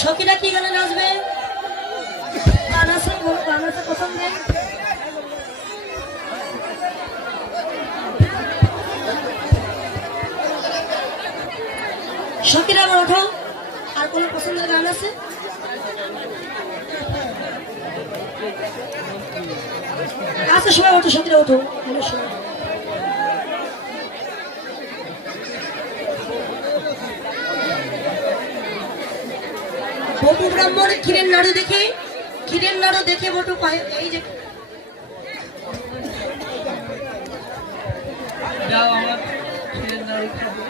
সখীরা কি গানে নাচবে? গান আছে, বলো গান আছে পছন্দের। সখীরা আমার ওঠো, আর কোন পছন্দের গান আছে? আচ্ছা সবাই ওঠো, সখীরা ওঠো। বটু ব্রাহ্মণের ক্ষীরের নাড়ু দেখে বটু পায় এই যে যাও আমার ক্ষীরের নাড়ু খাবো।